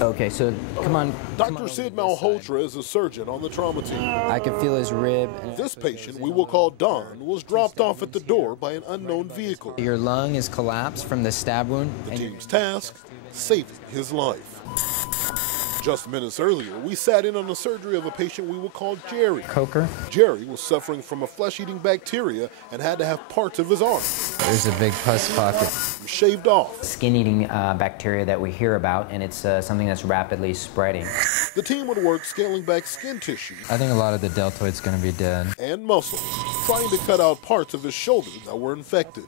Okay, so come on. Dr. Sid Malhotra is a surgeon on the trauma team. I can feel his rib. This patient, we will call Don, was dropped off at the door by an unknown vehicle. Your lung is collapsed from the stab wound. The team's task, saving his life. Just minutes earlier, we sat in on the surgery of a patient we will call Jerry. Coker. Jerry was suffering from a flesh-eating bacteria and had to have parts of his arm There's a big pus pocket. shaved off. Skin-eating bacteria that we hear about, and it's something that's rapidly spreading. The team would work scaling back skin tissue I think a lot of the deltoid's going to be dead. and muscle, trying to cut out parts of his shoulder that were infected.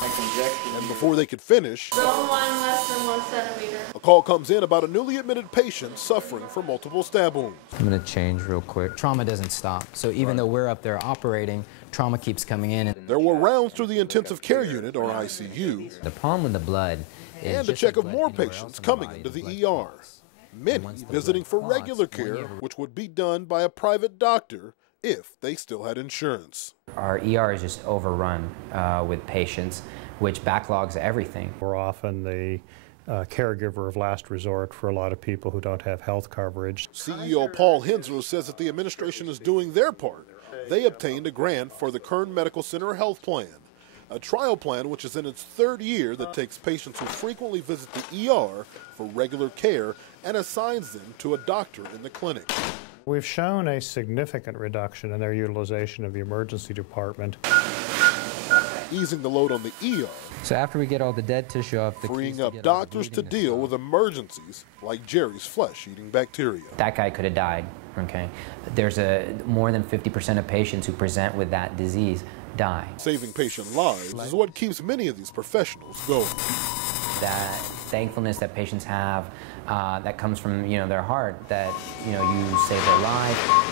And before they could finish, Zone 1 less than 1 centimeter. a call comes in about a newly admitted patient suffering from multiple stab wounds. I'm going to change real quick. Trauma doesn't stop. So even though we're up there operating, trauma keeps coming in. There were rounds through the intensive care unit, or ICU, The problem with the blood is and a just check like of blood more anywhere patients else in coming body, into the blood ER. clots. Many once the blood visiting for clots, regular when you care, have- which would be done by a private doctor if they still had insurance. Our ER is just overrun with patients, which backlogs everything. We're often the caregiver of last resort for a lot of people who don't have health coverage. CEO Paul Hensler says that the administration is doing their part. They obtained a grant for the Kern Medical Center health plan, a trial plan which is in its third year that takes patients who frequently visit the ER for regular care and assigns them to a doctor in the clinic. We've shown a significant reduction in their utilization of the emergency department. Easing the load on the ER, So after we get all the dead tissue off, the freeing keys to up get all the doctors to bleeding deal is with emergencies like Jerry's flesh-eating bacteria. That guy could have died, okay? There's more than 50% of patients who present with that disease die. Saving patient lives is what keeps many of these professionals going. That thankfulness that patients have that comes from their heart, that you save their life.